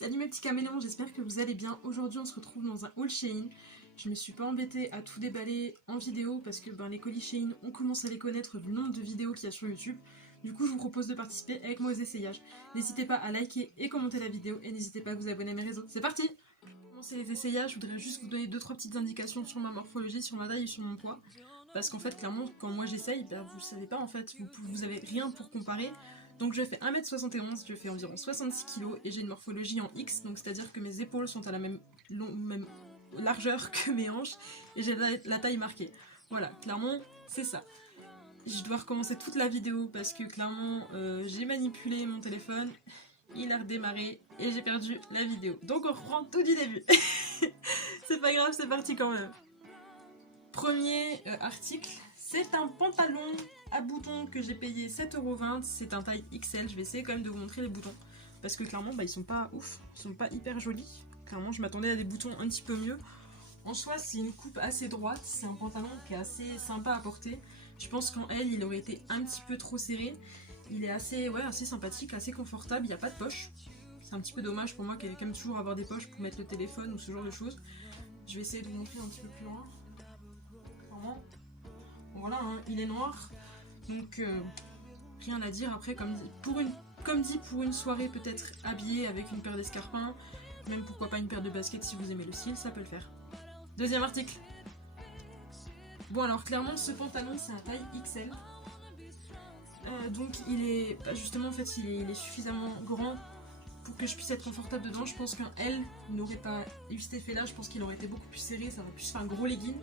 Salut mes petits caméléons, j'espère que vous allez bien. Aujourd'hui on se retrouve dans un haul Shein. Je me suis pas embêtée à tout déballer en vidéo parce que les colis Shein, on commence à les connaître vu le nombre de vidéos qu'il y a sur YouTube. Du coup je vous propose de participer avec moi aux essayages. N'hésitez pas à liker et commenter la vidéo et n'hésitez pas à vous abonner à mes réseaux. C'est parti! Pour commencer les essayages, je voudrais juste vous donner 2-3 petites indications sur ma morphologie, sur ma taille et sur mon poids. Parce qu'en fait clairement quand moi j'essaye, vous le savez pas en fait, vous avez rien pour comparer. Donc je fais 1m71, je fais environ 66 kg et j'ai une morphologie en X, donc c'est-à-dire que mes épaules sont à la même largeur que mes hanches et j'ai la taille marquée. Voilà, clairement c'est ça. Je dois recommencer toute la vidéo parce que clairement j'ai manipulé mon téléphone, il a redémarré et j'ai perdu la vidéo. Donc on reprend tout du début. C'est pas grave, c'est parti quand même. Premier article, c'est un pantalon à boutons que j'ai payé 7,20€, c'est un taille XL, je vais essayer quand même de vous montrer les boutons. Parce que clairement ils sont pas ouf, ils sont pas hyper jolis. Clairement je m'attendais à des boutons un petit peu mieux. En soi c'est une coupe assez droite, c'est un pantalon qui est assez sympa à porter. Je pense qu'en L il aurait été un petit peu trop serré. Il est assez sympathique, assez confortable, il n'y a pas de poche. C'est un petit peu dommage pour moi qu'il y ait quand même toujours avoir des poches pour mettre le téléphone ou ce genre de choses. Je vais essayer de vous montrer un petit peu plus loin. Clairement. Voilà, hein, il est noir. Donc rien à dire après, comme dit pour une soirée peut-être habillée avec une paire d'escarpins, même pourquoi pas une paire de baskets si vous aimez le style, ça peut le faire. Deuxième article. Bon alors clairement ce pantalon c'est un taille XL. Donc il est justement en fait il est suffisamment grand pour que je puisse être confortable dedans. Je pense qu'un L n'aurait pas eu cet effet là, je pense qu'il aurait été beaucoup plus serré, ça aurait pu se faire un gros legging.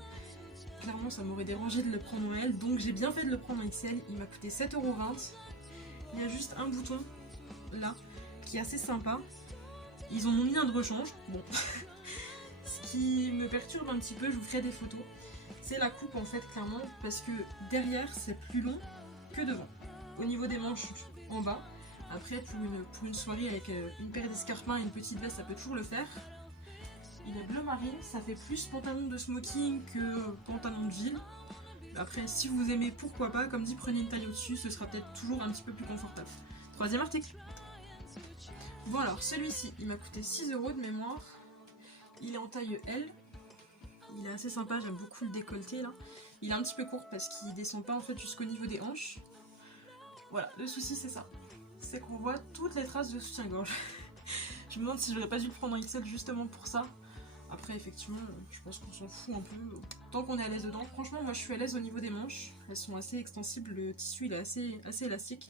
Clairement ça m'aurait dérangé de le prendre en L, donc j'ai bien fait de le prendre en XL, il m'a coûté 7,20€. Il y a juste un bouton là qui est assez sympa. Ils en ont mis un de rechange, bon. Ce qui me perturbe un petit peu, je vous ferai des photos. C'est la coupe en fait clairement, parce que derrière c'est plus long que devant. Au niveau des manches en bas. Après pour une soirée avec une paire d'escarpins et une petite veste ça peut toujours le faire. Il est bleu marine, ça fait plus pantalon de smoking que pantalon de ville. Après, si vous aimez, pourquoi pas, comme dit, prenez une taille au-dessus, ce sera peut-être toujours un petit peu plus confortable. Troisième article. Bon alors, celui-ci, il m'a coûté 6€ de mémoire. Il est en taille L. Il est assez sympa, j'aime beaucoup le décolleté là. Il est un petit peu court parce qu'il descend pas en fait jusqu'au niveau des hanches. Voilà, le souci c'est ça. C'est qu'on voit toutes les traces de soutien-gorge. Je me demande si j'aurais pas dû le prendre en XL justement pour ça. Après effectivement je pense qu'on s'en fout un peu tant qu'on est à l'aise dedans. Franchement moi je suis à l'aise au niveau des manches, elles sont assez extensibles, le tissu il est assez élastique.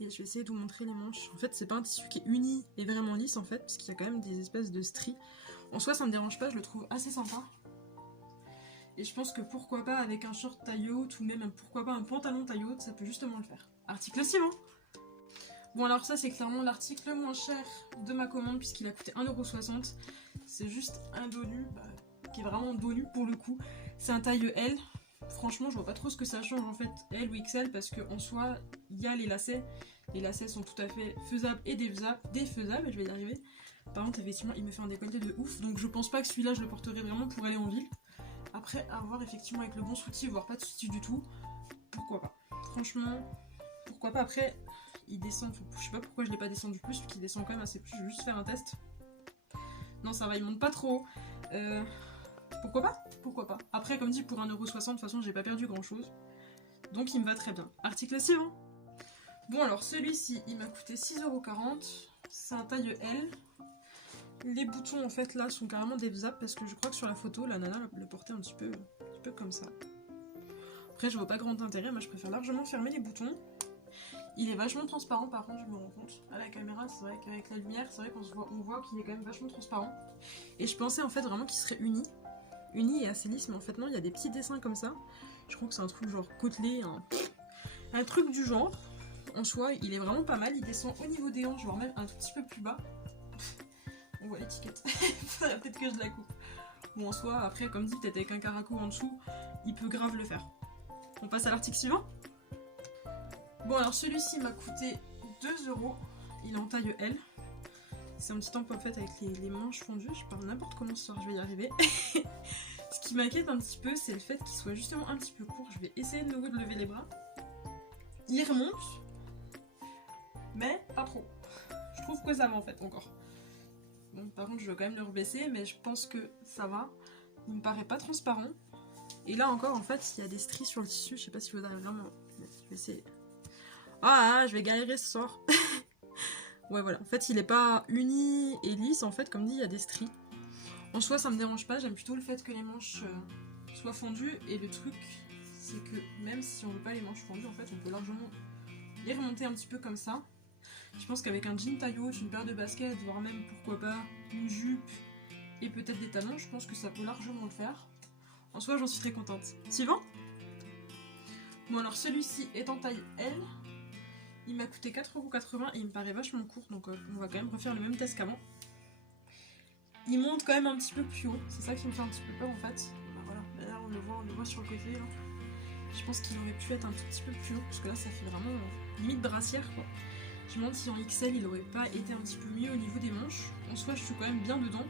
Et je vais essayer de vous montrer les manches. En fait c'est pas un tissu qui est uni et vraiment lisse en fait, parce qu'il y a quand même des espèces de stries. En soi ça me dérange pas, je le trouve assez sympa. Et je pense que pourquoi pas avec un short taille haute ou même pourquoi pas un pantalon taille haute, ça peut justement le faire. Article suivant. Bon alors ça c'est clairement l'article le moins cher de ma commande puisqu'il a coûté 1,60€. C'est juste un dos nu, qui est vraiment dos nu pour le coup. C'est un taille L. Franchement je vois pas trop ce que ça change en fait L ou XL parce qu'en soi il y a les lacets. Les lacets sont tout à fait faisables et défaisables, je vais y arriver. Par contre effectivement il me fait un décolleté de ouf donc je pense pas que celui-là je le porterai vraiment pour aller en ville. Après à voir effectivement avec le bon soutif voire pas de soutif du tout, pourquoi pas. Franchement pourquoi pas. Après il descend, je sais pas pourquoi je l'ai pas descendu plus, vu qu'il descend quand même assez plus, je vais juste faire un test. Non ça va, il monte pas trop. Pourquoi pas? Pourquoi pas. Après comme dit pour 1,60€, de toute façon j'ai pas perdu grand chose. Donc il me va très bien. Article suivant. Bon alors celui-ci il m'a coûté 6,40€. C'est un taille L. Les boutons en fait là sont carrément défaisables parce que je crois que sur la photo la nana le portait un petit peu comme ça. Après je vois pas grand intérêt, moi je préfère largement fermer les boutons. Il est vachement transparent par contre, je me rends compte. À la caméra, c'est vrai qu'avec la lumière, c'est vrai on voit qu'il est quand même vachement transparent. Et je pensais en fait vraiment qu'il serait uni et assez lisse, mais en fait non, il y a des petits dessins comme ça. Je crois que c'est un truc genre côtelé, un truc du genre. En soi, il est vraiment pas mal, il descend au niveau des hanches, voire même un tout petit peu plus bas. On voit l'étiquette, faudrait peut-être que je la coupe. Bon en soi, après comme dit, peut-être avec un caraco en dessous, il peut grave le faire. On passe à l'article suivant. Bon alors celui-ci m'a coûté 2€, il est en taille L. C'est un petit temps en fait avec les manches fondues, je parle n'importe comment ce soir, je vais y arriver. Ce qui m'inquiète un petit peu c'est le fait qu'il soit justement un petit peu court, je vais essayer de nouveau de lever les bras. Il remonte, mais pas trop. Je trouve que ça va en fait encore. Bon, par contre, je vais quand même le rebaisser, mais je pense que ça va. Il me paraît pas transparent. Et là encore, en fait, il y a des stries sur le tissu. Je sais pas si vous arrivez vraiment. Je vais essayer. Ah, je vais galérer ce soir. Ouais, voilà. En fait, il est pas uni et lisse. En fait, comme dit, il y a des stries. En soi, ça me dérange pas. J'aime plutôt le fait que les manches soient fendues. Et le truc, c'est que même si on veut pas les manches fendues, en fait, on peut largement les remonter un petit peu comme ça. Je pense qu'avec un jean taille haute, une paire de baskets, voire même, pourquoi pas, une jupe et peut-être des talons, je pense que ça peut largement le faire. En soi, j'en suis très contente. Suivant. Bon, alors celui-ci est en taille L. Il m'a coûté 4,80€ et il me paraît vachement court, donc on va quand même refaire le même test qu'avant. Il monte quand même un petit peu plus haut, c'est ça qui me fait un petit peu peur en fait. Ben voilà, là on le voit sur le côté. Là. Je pense qu'il aurait pu être un tout petit peu plus haut, parce que là ça fait vraiment limite brassière quoi. Je me demande si en XL il aurait pas été un petit peu mieux au niveau des manches. En soi je suis quand même bien dedans,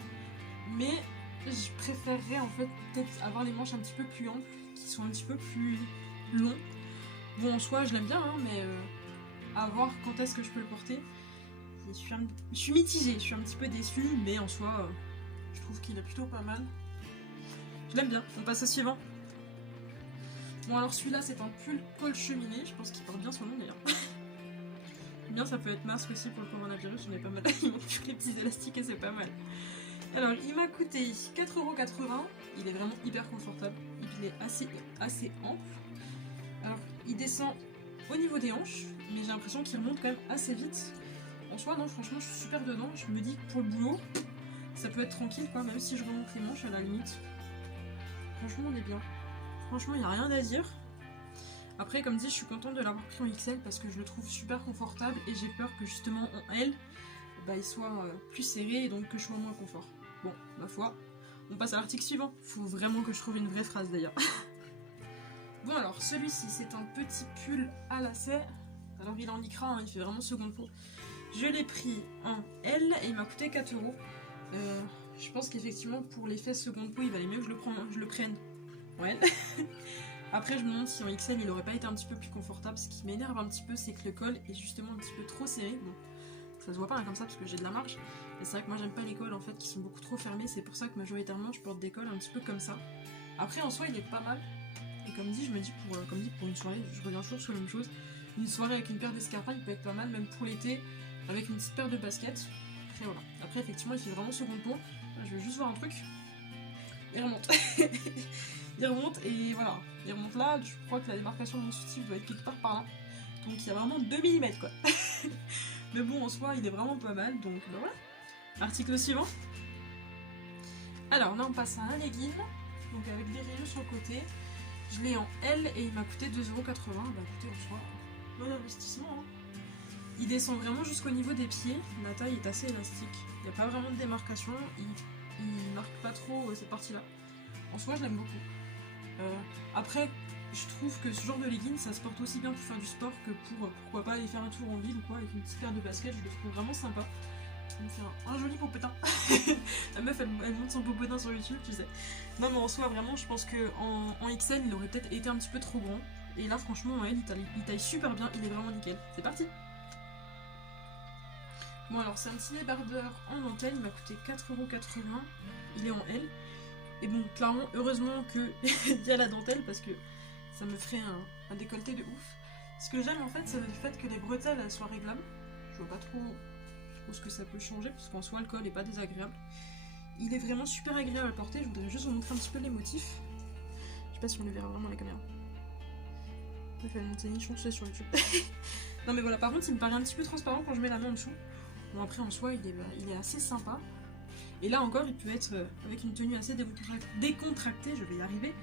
mais je préférerais en fait peut-être avoir les manches un petit peu plus amples, qui sont un petit peu plus longs. Bon en soi je l'aime bien hein, mais à voir quand est-ce que je peux le porter. Je suis mitigée, je suis un petit peu déçue, mais en soi je trouve qu'il est plutôt pas mal. Je l'aime bien, on passe au suivant. Bon alors celui-là c'est un pull col cheminée, je pense qu'il porte bien son nom d'ailleurs. Bien ça peut être masque aussi pour le coronavirus, on est pas mal. Il manque plus que les petits élastiques et c'est pas mal. Alors il m'a coûté 4,80€, il est vraiment hyper confortable, il est assez ample. Alors il descend au niveau des hanches, mais j'ai l'impression qu'il remonte quand même assez vite. En soi non franchement je suis super dedans, je me dis que pour le boulot, ça peut être tranquille quoi, même si je remonte les manches à la limite. Franchement on est bien. Franchement il n'y a rien à dire. Après comme dit je suis contente de l'avoir pris en XL parce que je le trouve super confortable et j'ai peur que justement en L, bah, il soit plus serré et donc que je sois moins confort. Bon, ma foi, on passe à l'article suivant. Faut vraiment que je trouve une vraie phrase d'ailleurs. Bon alors, celui-ci c'est un petit pull à lacets. Alors il est en lycra, hein, il fait vraiment seconde peau. Je l'ai pris en L et il m'a coûté 4€. Je pense qu'effectivement pour l'effet seconde peau il valait mieux que je le prenne en L. Après je me demande si en XL il aurait pas été un petit peu plus confortable. Ce qui m'énerve un petit peu c'est que le col est justement un petit peu trop serré. Bon, ça se voit pas hein, comme ça parce que j'ai de la marge. Et c'est vrai que moi j'aime pas les cols en fait qui sont beaucoup trop fermés. C'est pour ça que majoritairement je porte des cols un petit peu comme ça. Après en soi il est pas mal. Et comme dit je me dis pour une soirée, je reviens toujours sur la même chose. Une soirée avec une paire d'escarpins il peut être pas mal même pour l'été. Avec une petite paire de baskets. Après voilà. Après effectivement il fait vraiment seconde peau. Je vais juste voir un truc. Il remonte. Il remonte et voilà. Il remonte là. Je crois que la démarcation de mon soutif doit être quelque part par là. Donc il y a vraiment 2 mm quoi. Mais bon en soi il est vraiment pas mal. Donc bah voilà. Article suivant. Alors là on passe à un legging. Donc avec des rayures sur le côté. Je l'ai en L et il m'a coûté 2,80€. Bah écoutez en soi, bon investissement hein. Il descend vraiment jusqu'au niveau des pieds, la taille est assez élastique, il n'y a pas vraiment de démarcation, il marque pas trop cette partie-là. En soi, je l'aime beaucoup. Après, je trouve que ce genre de legging, ça se porte aussi bien pour faire du sport que pour, pourquoi pas, aller faire un tour en ville ou quoi, avec une petite paire de baskets, je le trouve vraiment sympa. Il me fait un joli popotin. La meuf, elle monte son popotin sur YouTube, tu sais. Non, mais en soi, vraiment, je pense qu'en XL, il aurait peut-être été un petit peu trop grand. Et là, franchement, en L, il taille super bien, il est vraiment nickel. C'est parti! Bon alors c'est un petit débardeur en dentelle, il m'a coûté 4,80€, il est en L. Et bon clairement heureusement qu'il y a la dentelle parce que ça me ferait un décolleté de ouf. Ce que j'aime en fait c'est le fait que les bretelles elles soient réglables. Je vois pas trop ce que ça peut changer parce qu'en soi le col est pas désagréable. Il est vraiment super agréable à porter, je voudrais juste vous montrer un petit peu les motifs. Je sais pas si on le verra vraiment à la caméra. Je vais faire monter nichon sur YouTube. Non mais voilà par contre il me paraît un petit peu transparent quand je mets la main en dessous. Bon après en soi il est assez sympa. Et là encore il peut être avec une tenue assez décontractée, je vais y arriver.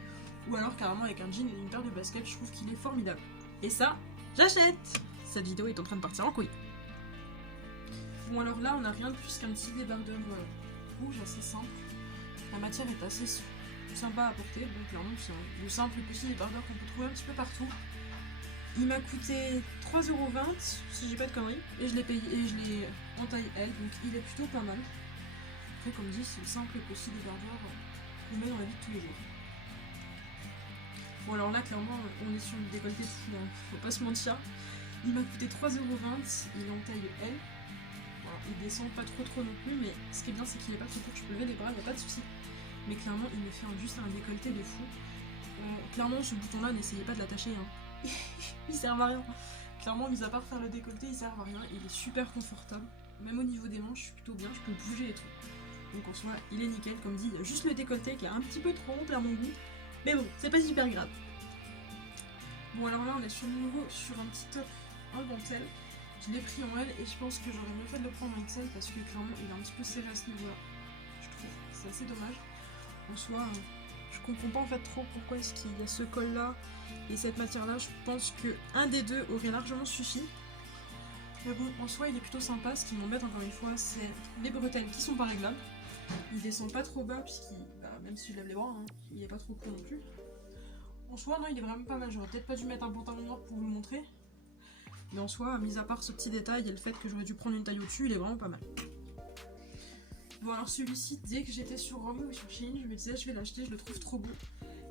Ou alors carrément avec un jean et une paire de baskets, je trouve qu'il est formidable. Et ça, j'achète! Cette vidéo est en train de partir en couille. Bon alors là on n'a rien de plus qu'un petit débardeur rouge assez simple. La matière est assez sympa à porter, donc clairement c'est le simple petit débardeur qu'on peut trouver un petit peu partout. Il m'a coûté 3,20€, si j'ai pas de conneries, et je l'ai payé et je l'ai en taille L, donc il est plutôt pas mal. Après, comme dit, c'est le simple petit débardeur qu'on met dans la vie de tous les jours. Bon, alors là, clairement, on est sur le décolleté de fou, hein. Faut pas se mentir. Il m'a coûté 3,20€, il est en taille L. Voilà. il descend pas trop non plus, mais ce qui est bien c'est qu'il est pas trop court, je peux lever les bras, il n'y a pas de souci. Mais clairement il me fait juste un décolleté de fou. Clairement ce bouton là, n'essayez pas de l'attacher, hein. Il sert à rien. Clairement, mis à part faire le décolleté, il sert à rien, il est super confortable. Même au niveau des manches, je suis plutôt bien, je peux bouger et tout. Donc en soi, il est nickel, comme dit, il y a juste le décolleté qui est un petit peu trop ample à mon goût. Mais bon, c'est pas super grave. Bon alors là, on est sur nouveau sur un petit top en dentelle. Je l'ai pris en L et je pense que j'aurais mieux fait de le prendre en XL parce que clairement, il est un petit peu serré à ce niveau-là. Je trouve, c'est assez dommage. En soi, je comprends pas en fait trop pourquoi est-ce qu'il y a ce col là et cette matière là. Je pense que un des deux aurait largement suffi. Mais bon, en soi, il est plutôt sympa. Ce qui m'embête encore une fois, c'est les bretelles qui sont pas réglables. Il descend pas trop bas, puisqu'il, même si je lève les bras, hein, il est pas trop court non plus. En soi, non, il est vraiment pas mal. J'aurais peut-être pas dû mettre un pantalon noir pour vous le montrer. Mais en soi, mis à part ce petit détail et le fait que j'aurais dû prendre une taille au-dessus, il est vraiment pas mal. Bon, alors celui-ci, dès que j'étais sur Rome ou sur Shein, je me disais, je vais l'acheter, je le trouve trop beau.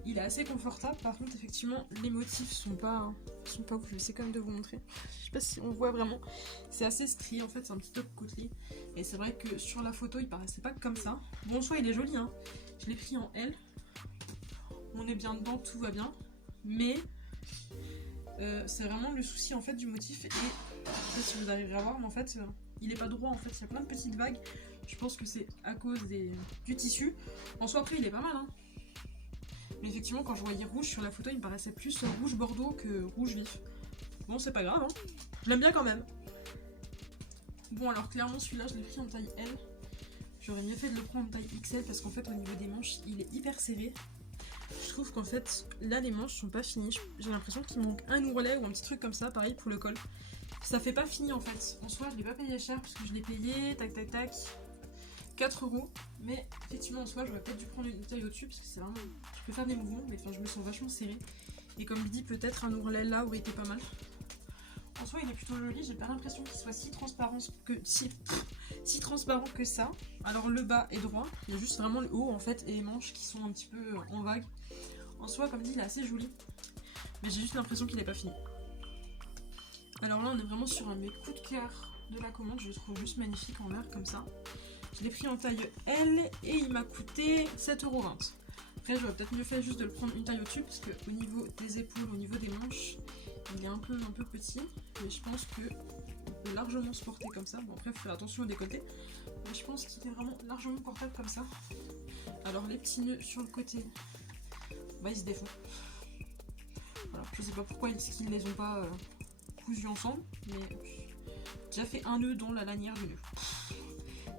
Il est assez confortable, par contre, effectivement, les motifs sont pas ouf. Je vais essayer quand même de vous montrer. Je sais pas si on voit vraiment. C'est assez strié, en fait, c'est un petit top côtelé. Et c'est vrai que sur la photo, il paraissait pas comme ça. Bon, en soi, il est joli, hein. Je l'ai pris en L. On est bien dedans, tout va bien. Mais c'est vraiment le souci, en fait, du motif. Et je sais pas si vous arriverez à voir, mais en fait, il est pas droit, en fait. Il y a plein de petites vagues. Je pense que c'est à cause du tissu. En soi, après, il est pas mal, hein. Mais effectivement, quand je voyais rouge sur la photo, il me paraissait plus rouge bordeaux que rouge vif. Bon, c'est pas grave, hein. Je l'aime bien quand même. Bon, alors clairement, celui-là, je l'ai pris en taille L. J'aurais mieux fait de le prendre en taille XL parce qu'en fait, au niveau des manches, il est hyper serré. Je trouve qu'en fait, là, les manches sont pas finies. J'ai l'impression qu'il manque un ourlet ou un petit truc comme ça, pareil pour le col. Ça fait pas fini en fait. En soi, je l'ai pas payé cher parce que je l'ai payé, tac tac tac, 4 €. Mais effectivement, en soi, j'aurais peut-être dû prendre une taille au-dessus parce que c'est vraiment. Je peux faire des mouvements, mais enfin, je me sens vachement serrée. Et comme je dis, peut-être un ourlet là aurait été pas mal. En soi, il est plutôt joli. J'ai pas l'impression qu'il soit si transparent que ça. Alors, le bas est droit. Il y a juste vraiment le haut en fait et les manches qui sont un petit peu en vague. En soi, comme dit, il est assez joli. Mais j'ai juste l'impression qu'il est pas fini. Alors là, on est vraiment sur un de mes coups de cœur de la commande. Je le trouve juste magnifique en vert comme ça. Je l'ai pris en taille L et il m'a coûté 7,20 €. Après, j'aurais peut-être mieux fait juste de le prendre une taille au-dessus parce qu'au niveau des épaules, au niveau des manches, il est un peu petit. Mais je pense que on peut largement se porter comme ça. Bon, après, il faut faire attention au décolleté. Mais je pense qu'il est vraiment largement portable comme ça. Alors, les petits nœuds sur le côté, bah, ils se défont. Voilà, je sais pas pourquoi ils ne les ont pas cousus ensemble, mais j'ai déjà fait un nœud dans la lanière du nœud.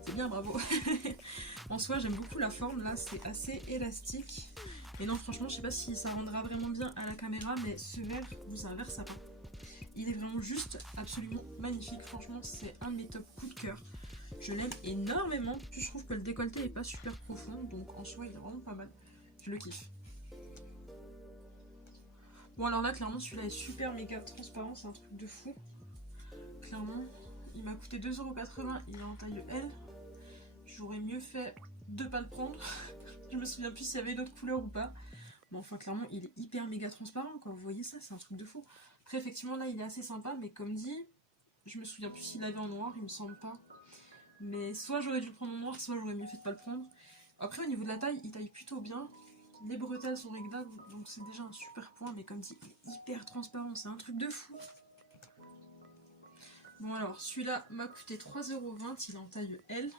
C'est bien, bravo. En soi, j'aime beaucoup la forme, là, c'est assez élastique. Et non, franchement, je sais pas si ça rendra vraiment bien à la caméra, mais ce verre, vous avez un verre sapin. Il est vraiment juste absolument magnifique. Franchement, c'est un de mes top coups de cœur. Je l'aime énormément. Puis je trouve que le décolleté est pas super profond, donc en soi, il est vraiment pas mal. Je le kiffe. Bon, alors là, clairement, celui-là est super méga transparent, c'est un truc de fou. Clairement, il m'a coûté 2,80 €, il est en taille L. J'aurais mieux fait de pas le prendre. Je me souviens plus s'il y avait une autre couleur ou pas. Bon, enfin, clairement, il est hyper méga transparent, quoi. Vous voyez ça, c'est un truc de fou. Après, effectivement, là, il est assez sympa, mais comme dit, je me souviens plus s'il avait en noir, il me semble pas. Mais soit j'aurais dû le prendre en noir, soit j'aurais mieux fait de pas le prendre. Après, au niveau de la taille, il taille plutôt bien. Les bretelles sont réglables, donc c'est déjà un super point, mais comme dit, il est hyper transparent, c'est un truc de fou. Bon alors, celui-là m'a coûté 3,20 €, il est en taille L.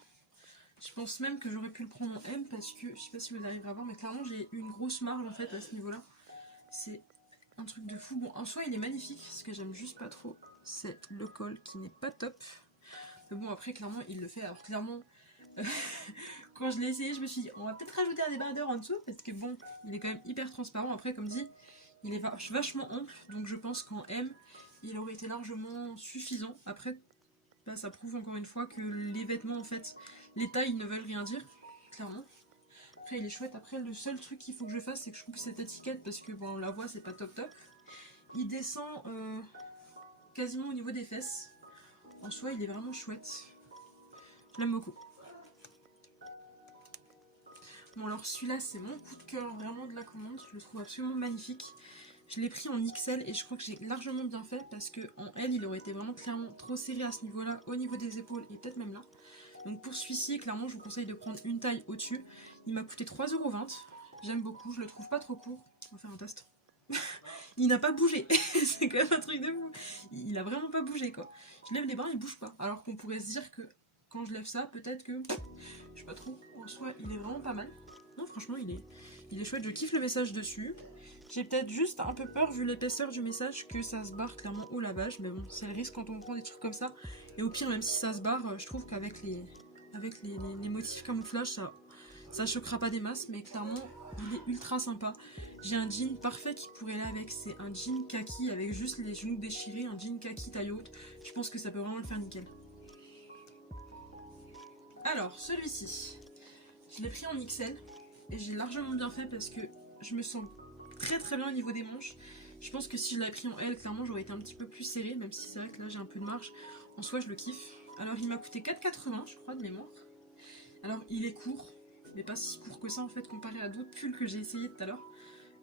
Je pense même que j'aurais pu le prendre en M parce que, je sais pas si vous arriverez à voir, mais clairement j'ai une grosse marge en fait à ce niveau-là. C'est un truc de fou. Bon, en soi il est magnifique, ce que j'aime juste pas trop, c'est le col qui n'est pas top. Mais bon, après clairement il le fait, alors clairement... Quand je l'ai essayé, je me suis dit, on va peut-être rajouter un débardeur en dessous, parce que bon, il est quand même hyper transparent. Après, comme dit, il est vachement ample, donc je pense qu'en M, il aurait été largement suffisant. Après, bah, ça prouve encore une fois que les vêtements, en fait, les tailles ne veulent rien dire, clairement. Après, il est chouette. Après, le seul truc qu'il faut que je fasse, c'est que je coupe cette étiquette, parce que bon, on la voit, c'est pas top top. Il descend quasiment au niveau des fesses. En soi, il est vraiment chouette. Je l'aime beaucoup. Bon alors celui-là c'est mon coup de cœur vraiment de la commande, je le trouve absolument magnifique. Je l'ai pris en XL et je crois que j'ai largement bien fait parce que en L il aurait été vraiment clairement trop serré à ce niveau là, au niveau des épaules et peut-être même là. Donc pour celui-ci clairement je vous conseille de prendre une taille au-dessus. Il m'a coûté 3,20 €, j'aime beaucoup, je le trouve pas trop court. On va faire un test. Il n'a pas bougé, c'est quand même un truc de fou. Il a vraiment pas bougé quoi. Je lève les bras, il bouge pas. Alors qu'on pourrait se dire que quand je lève ça, peut-être que, je sais pas trop, en soi il est vraiment pas mal. Non franchement il est chouette, je kiffe le message dessus. J'ai peut-être juste un peu peur vu l'épaisseur du message que ça se barre clairement au lavage, mais bon c'est le risque quand on prend des trucs comme ça. Et au pire même si ça se barre, je trouve qu'avec les motifs camouflage ça choquera pas des masses, mais clairement il est ultra sympa. J'ai un jean parfait qui pourrait aller avec, c'est un jean kaki avec juste les genoux déchirés, un jean kaki taille haute. Je pense que ça peut vraiment le faire nickel. Alors celui-ci, je l'ai pris en XL et j'ai largement bien fait parce que je me sens très très bien au niveau des manches. Je pense que si je l'avais pris en L, clairement j'aurais été un petit peu plus serré, même si c'est vrai que là j'ai un peu de marge. En soi je le kiffe. Alors il m'a coûté 4,80 € je crois de mémoire. Alors il est court, mais pas si court que ça en fait comparé à d'autres pulls que j'ai essayé tout à l'heure.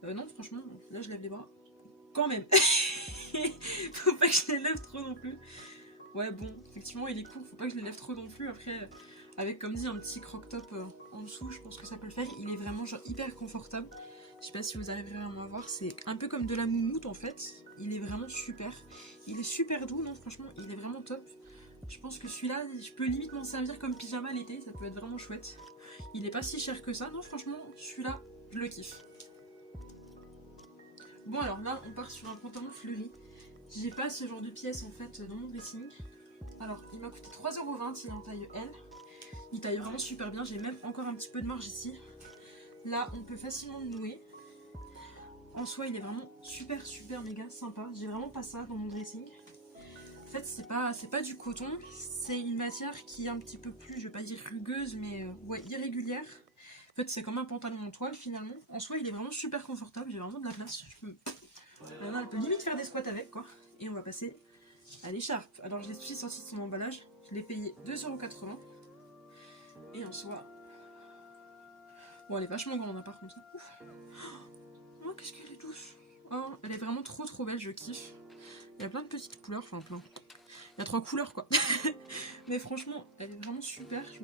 Non franchement, là je lève les bras. Quand même. Faut pas que je les lève trop non plus. Ouais bon, effectivement il est court, faut pas que je les lève trop non plus. Après, avec comme dit un petit croc top en dessous, je pense que ça peut le faire. Il est vraiment genre hyper confortable. Je sais pas si vous arriverez vraiment à voir, c'est un peu comme de la moumoute en fait. Il est vraiment super. Il est super doux, non franchement, il est vraiment top. Je pense que celui-là, je peux limite m'en servir comme pyjama l'été, ça peut être vraiment chouette. Il est pas si cher que ça, non franchement, celui-là, je le kiffe. Bon alors là, on part sur un pantalon fleuri. J'ai pas ce genre de pièce en fait dans mon dressing. Alors, il m'a coûté 3,20 €, il est en taille L. Il taille vraiment super bien, j'ai même encore un petit peu de marge ici. Là, on peut facilement le nouer. En soi, il est vraiment super super méga sympa. J'ai vraiment pas ça dans mon dressing. En fait, c'est pas du coton, c'est une matière qui est un petit peu plus, je vais pas dire rugueuse, mais ouais, irrégulière. En fait, c'est comme un pantalon en toile finalement. En soi, il est vraiment super confortable, j'ai vraiment de la place. Elle peut limite faire des squats avec quoi. Et on va passer à l'écharpe. Alors, je l'ai tout de suite sorti de son emballage. Je l'ai payé 2,80 €. Et en soi... Bon, elle est vachement grande, hein, par contre. Ouf. Oh, qu'est-ce qu'elle est douce. Oh, elle est vraiment trop trop belle, je kiffe. Il y a plein de petites couleurs, enfin plein. Il y a 3 couleurs quoi. Mais franchement, elle est vraiment super. Je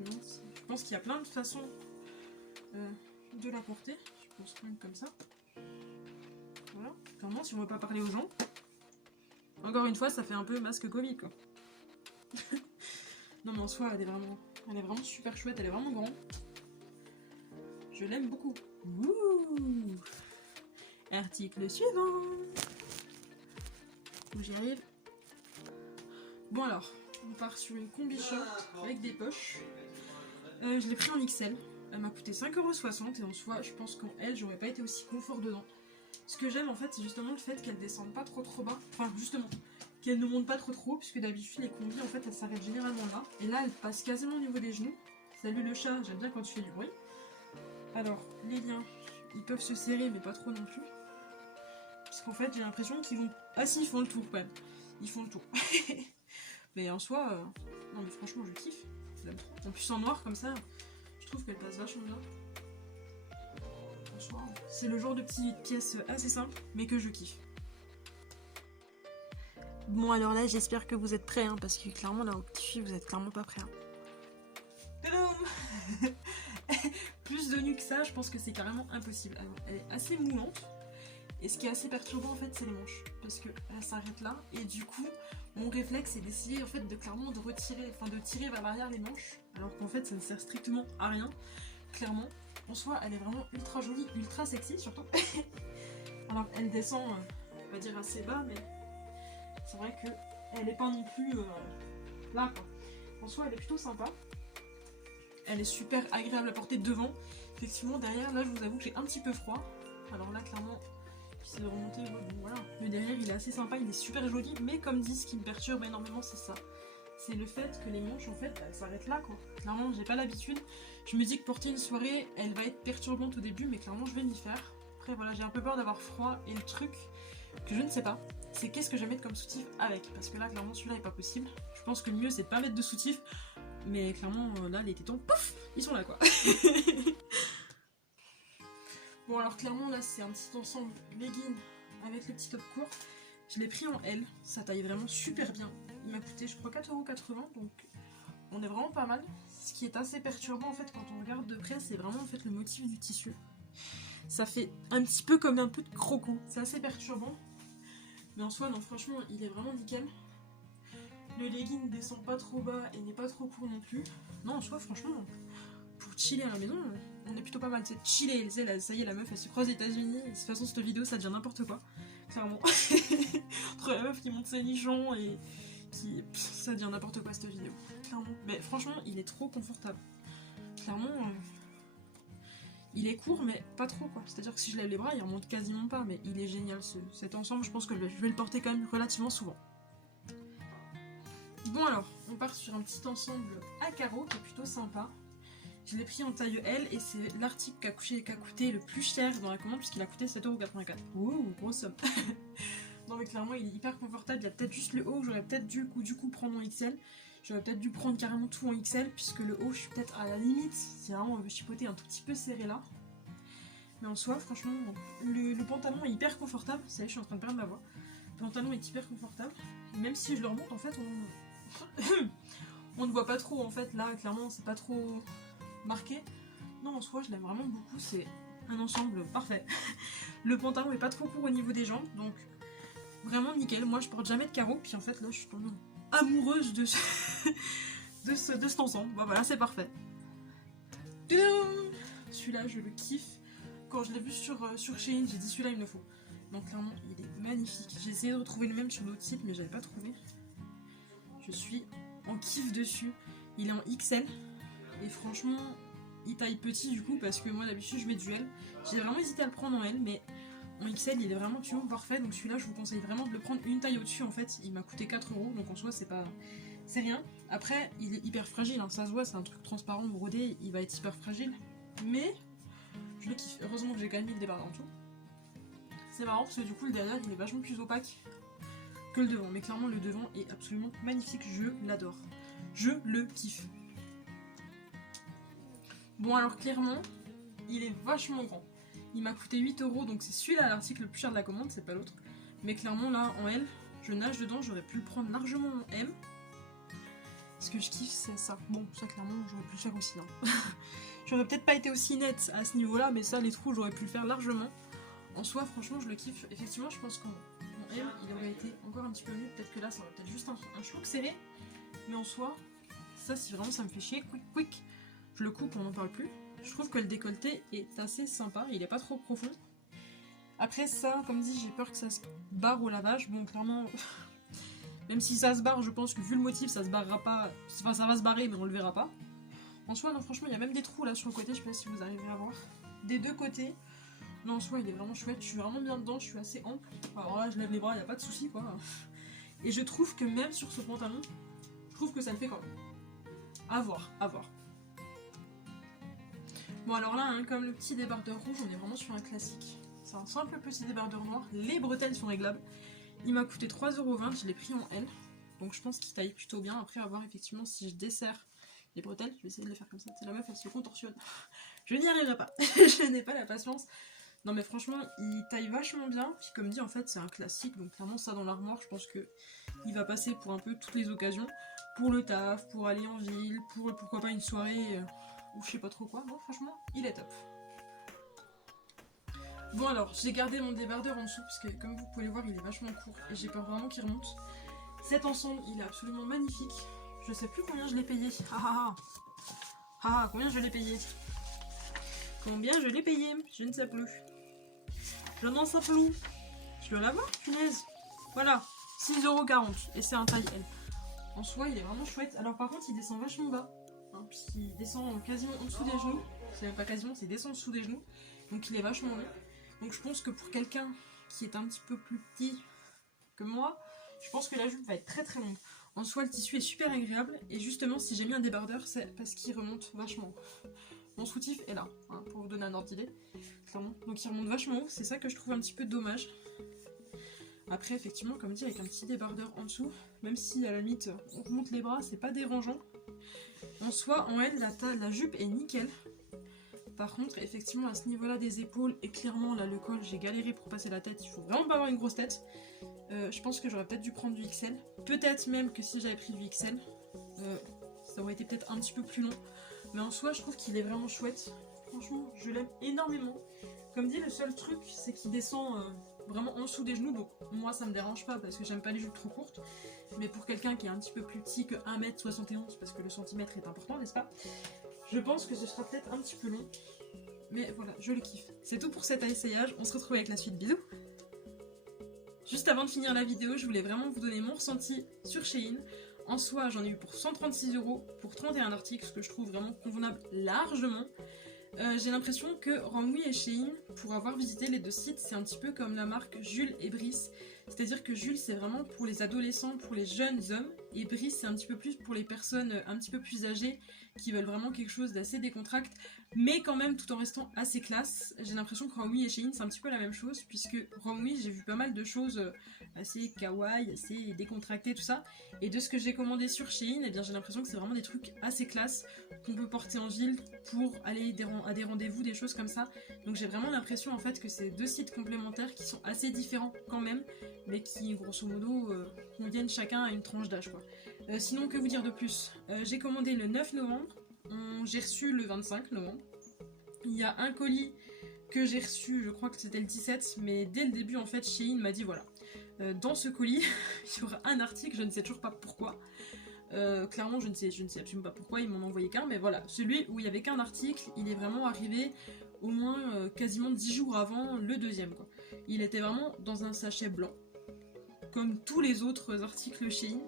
pense qu'il y a plein de façons de la porter. Je pense même comme ça. Voilà. Clairement, si on veut pas parler aux gens. Encore une fois, ça fait un peu masque Covid quoi. Non mais en soi, elle est vraiment super chouette. Elle est vraiment grande. Je l'aime beaucoup. Ouh. Article suivant. J'y arrive. Bon alors, on part sur une combi short avec des poches. Je l'ai pris en XL. Elle m'a coûté 5,60 € et en soi, je pense qu'en L, j'aurais pas été aussi confort dedans. Ce que j'aime en fait, c'est justement le fait qu'elle descende pas trop bas. Enfin, justement, qu'elle ne monte pas trop haut, puisque d'habitude, les combis, en fait, elles s'arrêtent généralement là. Et là, elle passe quasiment au niveau des genoux. Salut le chat, j'aime bien quand tu fais du bruit. Alors, les liens, ils peuvent se serrer, mais pas trop non plus. Parce qu'en fait, j'ai l'impression qu'ils vont... Ah si, ils font le tour quand même. Ils font le tour. Mais en soi, non mais franchement, je kiffe. Je l'aime trop. En plus, en noir comme ça, je trouve qu'elle passe vachement bien. Franchement, c'est le genre de petite pièce assez simple, mais que je kiffe. Bon, alors là, j'espère que vous êtes prêts, hein, parce que clairement, là, au petit fil, vous êtes clairement pas prêts. Hein. Tadam. Plus de nu que ça, je pense que c'est carrément impossible. Alors, elle est assez moulante. Et ce qui est assez perturbant en fait, c'est les manches, parce qu'elle s'arrête là, et du coup, mon réflexe c'est d'essayer en fait de clairement de retirer, enfin de tirer vers l'arrière les manches, alors qu'en fait ça ne sert strictement à rien, clairement. En soi, elle est vraiment ultra jolie, ultra sexy surtout. Alors elle descend, on va dire assez bas, mais c'est vrai que elle est pas non plus là quoi. En soi, elle est plutôt sympa. Elle est super agréable à porter devant. Effectivement, derrière, là, je vous avoue que j'ai un petit peu froid. Alors là, clairement. J'essaie de remonter, bon, voilà. Le derrière il est assez sympa, il est super joli, mais comme dit, ce qui me perturbe énormément c'est ça. C'est le fait que les manches en fait elles s'arrêtent là quoi. Clairement j'ai pas l'habitude. Je me dis que porter une soirée elle va être perturbante au début, mais clairement je vais m'y faire. Après voilà, j'ai un peu peur d'avoir froid et le truc que je ne sais pas, c'est qu'est-ce que je vais mettre comme soutif avec. Parce que là clairement celui-là est pas possible. Je pense que le mieux c'est de pas mettre de soutif, mais clairement là les tétons, pouf, ils sont là quoi. Bon alors clairement là c'est un petit ensemble legging avec les petits tops courts. Je l'ai pris en L, ça taille vraiment super bien. Il m'a coûté je crois 4,80 €, donc on est vraiment pas mal. Ce qui est assez perturbant en fait quand on regarde de près, c'est vraiment en fait le motif du tissu. Ça fait un petit peu comme un peu de croco, c'est assez perturbant. Mais en soi non, franchement il est vraiment nickel. Le legging ne descend pas trop bas et n'est pas trop court non plus. Non en soi franchement, pour chiller à la maison, on est plutôt pas mal. C'est chiller, ça y est la meuf elle se croise aux États-Unis. De toute façon cette vidéo ça devient n'importe quoi. Clairement. Entre la meuf qui monte ses nichons et qui... ça devient n'importe quoi cette vidéo. Clairement. Mais franchement, il est trop confortable. Clairement, il est court, mais pas trop quoi. C'est-à-dire que si je lève les bras, il remonte quasiment pas. Mais il est génial cet ensemble. Je pense que je vais le porter quand même relativement souvent. Bon alors, on part sur un petit ensemble à carreaux qui est plutôt sympa. Je l'ai pris en taille L et c'est l'article qui a coûté le plus cher dans la commande puisqu'il a coûté 7,84 €. Ouh, grosse somme. Non mais clairement il est hyper confortable, il y a peut-être juste le haut, j'aurais peut-être du coup prendre en XL. J'aurais peut-être dû prendre carrément tout en XL puisque le haut je suis peut-être à la limite, si vraiment on veut chipoter un tout petit peu serré là. Mais en soi franchement le pantalon est hyper confortable, ça y est je suis en train de perdre ma voix. Le pantalon est hyper confortable, même si je le remonte en fait on ne voit pas trop en fait là, clairement c'est pas trop marqué. Non en soi je l'aime vraiment beaucoup, c'est un ensemble parfait. Le pantalon est pas trop court au niveau des jambes donc vraiment nickel. Moi je porte jamais de carreaux puis en fait là je suis tombée amoureuse de cet ensemble. Bon voilà c'est parfait. Celui-là je le kiffe. Quand je l'ai vu sur Shein j'ai dit celui-là il me le faut. Donc clairement il est magnifique. J'ai essayé de retrouver le même sur d'autres sites mais j'avais pas trouvé. Je suis en kiff dessus. Il est en XL et franchement il taille petit du coup parce que moi d'habitude je mets du L. J'ai vraiment hésité à le prendre en L mais en XL il est vraiment absolument parfait. Donc celui-là je vous conseille vraiment de le prendre une taille au-dessus. En fait il m'a coûté 4 € donc en soi c'est rien. Après il est hyper fragile hein. Ça se voit, c'est un truc transparent brodé, il va être hyper fragile mais je le kiffe. Heureusement que j'ai quand même mis le débardeur en dessous. C'est marrant parce que du coup le derrière il est vachement plus opaque que le devant, mais clairement le devant est absolument magnifique, je l'adore. Je le kiffe. Bon alors clairement, il est vachement grand. Il m'a coûté 8 € donc c'est celui-là l'article le plus cher de la commande, c'est pas l'autre. Mais clairement là en L, je nage dedans, j'aurais pu le prendre largement en M. Ce que je kiffe c'est ça. Bon ça clairement j'aurais pu le faire aussi. Hein. J'aurais peut-être pas été aussi nette à ce niveau-là, mais ça les trous j'aurais pu le faire largement. En soi franchement je le kiffe. Effectivement je pense qu'en M il aurait été encore un petit peu mieux. Peut-être que là ça aurait peut-être juste un chouc serré. Mais en soi, ça si vraiment ça me fait chier, quick, je le coupe, on n'en parle plus. Je trouve que le décolleté est assez sympa, il est pas trop profond. Après ça, comme dit, j'ai peur que ça se barre au lavage. Bon clairement, même si ça se barre, je pense que vu le motif, ça se barrera pas. Enfin ça va se barrer mais on le verra pas. En soi, non franchement, il y a même des trous là sur le côté, je sais pas si vous arrivez à voir. Des deux côtés. Non en soi il est vraiment chouette, je suis vraiment bien dedans, je suis assez ample. Alors là je lève les bras, il n'y a pas de souci quoi. Et je trouve que même sur ce pantalon, je trouve que ça le fait quand même. À voir, à voir. Bon alors là, hein, comme le petit débardeur rouge, on est vraiment sur un classique. C'est un simple petit débardeur noir. Les bretelles sont réglables. Il m'a coûté 3,20 €, je l'ai pris en L. Donc je pense qu'il taille plutôt bien. Après à voir effectivement si je desserre les bretelles. Je vais essayer de les faire comme ça. C'est la meuf, elle se contorsionne. Je n'y arriverai pas. Je n'ai pas la patience. Non mais franchement, il taille vachement bien. Puis comme dit, en fait, c'est un classique. Donc clairement, ça dans l'armoire, je pense que il va passer pour un peu toutes les occasions. Pour le taf, pour aller en ville, pour pourquoi pas une soirée ou je sais pas trop quoi. Non, franchement, il est top. Bon alors, j'ai gardé mon débardeur en dessous parce que comme vous pouvez le voir, il est vachement court et j'ai peur vraiment qu'il remonte. Cet ensemble, il est absolument magnifique. Je sais plus combien je l'ai payé. Combien je l'ai payé? Combien je l'ai payé? Je ne sais plus. Je n'en sais plus. Je dois l'avoir, punaise. Voilà, 6,40 € et c'est un taille L. En soi, il est vraiment chouette. Alors par contre, il descend vachement bas. Hein, puisqu'il descend quasiment en dessous des genoux. C'est même pas quasiment, c'est descend en dessous des genoux. Donc il est vachement long. Donc je pense que pour quelqu'un qui est un petit peu plus petit que moi, je pense que la jupe va être très très longue. En soi, le tissu est super agréable. Et justement, si j'ai mis un débardeur, c'est parce qu'il remonte vachement. Mon soutif est là, hein, pour vous donner un ordre d'idée. Clairement. Donc il remonte vachement haut. C'est ça que je trouve un petit peu dommage. Après, effectivement, comme dit, avec un petit débardeur en dessous, même si à la limite on remonte les bras, c'est pas dérangeant. En soi, en L, la jupe est nickel. Par contre, effectivement, à ce niveau-là des épaules, et clairement, là, le col, j'ai galéré pour passer la tête. Il faut vraiment pas avoir une grosse tête. Je pense que j'aurais peut-être dû prendre du XL. Peut-être même que si j'avais pris du XL, ça aurait été peut-être un petit peu plus long. Mais en soi, je trouve qu'il est vraiment chouette. Franchement, je l'aime énormément. Comme dit, le seul truc, c'est qu'il descend vraiment en dessous des genoux. Donc moi, ça me dérange pas parce que j'aime pas les jupes trop courtes. Mais pour quelqu'un qui est un petit peu plus petit que 1m71, parce que le centimètre est important, n'est-ce pas? Je pense que ce sera peut-être un petit peu long. Mais voilà, je le kiffe. C'est tout pour cet essayage. On se retrouve avec la suite. Bisous! Juste avant de finir la vidéo, je voulais vraiment vous donner mon ressenti sur Shein. En soi, j'en ai eu pour 136 € pour 31 articles, ce que je trouve vraiment convenable largement. J'ai l'impression que Romwe et Shein, pour avoir visité les deux sites, c'est un petit peu comme la marque Jules et Brice. C'est-à-dire que Jules, c'est vraiment pour les adolescents, pour les jeunes hommes, et Brice, c'est un petit peu plus pour les personnes un petit peu plus âgées, qui veulent vraiment quelque chose d'assez décontracté, mais quand même tout en restant assez classe. J'ai l'impression que Romwe et Shein, c'est un petit peu la même chose, puisque Romwe, j'ai vu pas mal de choses assez kawaii, assez décontractées, tout ça, et de ce que j'ai commandé sur Shein, eh bien j'ai l'impression que c'est vraiment des trucs assez classe, qu'on peut porter en ville pour aller à des rendez-vous, des choses comme ça. Donc j'ai vraiment l'impression en fait que c'est deux sites complémentaires qui sont assez différents quand même, mais qui grosso modo conviennent chacun à une tranche d'âge quoi. Sinon que vous dire de plus, j'ai commandé le 9 novembre, j'ai reçu le 25 novembre. Il y a un colis que j'ai reçu, je crois que c'était le 17, mais dès le début en fait Shein m'a dit voilà, dans ce colis il y aura un article, je ne sais toujours pas pourquoi. Clairement je ne sais absolument pas pourquoi ils m'en ont envoyé qu'un, mais voilà, celui où il n'y avait qu'un article, il est vraiment arrivé au moins quasiment 10 jours avant le deuxième quoi. Il était vraiment dans un sachet blanc, comme tous les autres articles Shein.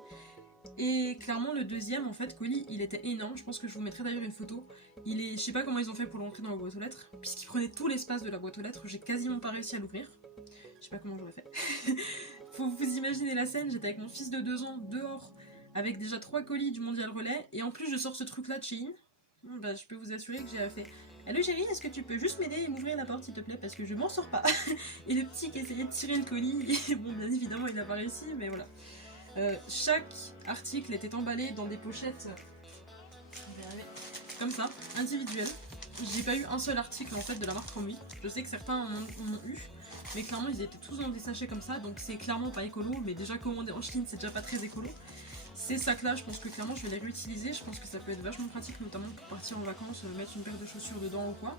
Et clairement le deuxième en fait colis il était énorme, je pense que je vous mettrai d'ailleurs une photo. Je sais pas comment ils ont fait pour le rentrer dans la boîte aux lettres, puisqu'il prenait tout l'espace de la boîte aux lettres, j'ai quasiment pas réussi à l'ouvrir. Je sais pas comment j'aurais fait. Faut vous imaginer la scène, j'étais avec mon fils de 2 ans dehors, avec déjà 3 colis du Mondial Relais, et en plus je sors ce truc là de Shein. Bah je peux vous assurer que j'ai fait « Allô chérie, est-ce que tu peux juste m'aider et m'ouvrir la porte s'il te plaît parce que je m'en sors pas ?» Et le petit qui essayait de tirer le colis, et bon bien évidemment il n'a pas réussi, mais voilà. Chaque article était emballé dans des pochettes comme ça, individuelles. J'ai pas eu un seul article en fait de la marque Romwe. Je sais que certains en ont eu, mais clairement ils étaient tous dans des sachets comme ça, donc c'est clairement pas écolo, mais déjà commander en Chine c'est déjà pas très écolo. Ces sacs là je pense que clairement je vais les réutiliser, je pense que ça peut être vachement pratique notamment pour partir en vacances, mettre une paire de chaussures dedans ou quoi.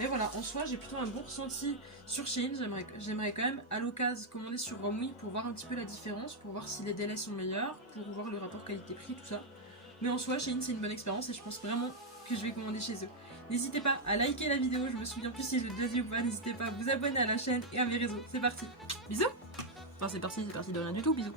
Mais voilà, en soi j'ai plutôt un bon ressenti sur Shein, j'aimerais quand même à l'occasion commander sur Romwe pour voir un petit peu la différence, pour voir si les délais sont meilleurs, pour voir le rapport qualité-prix, tout ça. Mais en soi Shein c'est une bonne expérience et je pense vraiment que je vais commander chez eux. N'hésitez pas à liker la vidéo, je me souviens plus si je l'ai déjà dit ou pas, n'hésitez pas à vous abonner à la chaîne et à mes réseaux. C'est parti, bisous. Enfin c'est parti de rien du tout, bisous.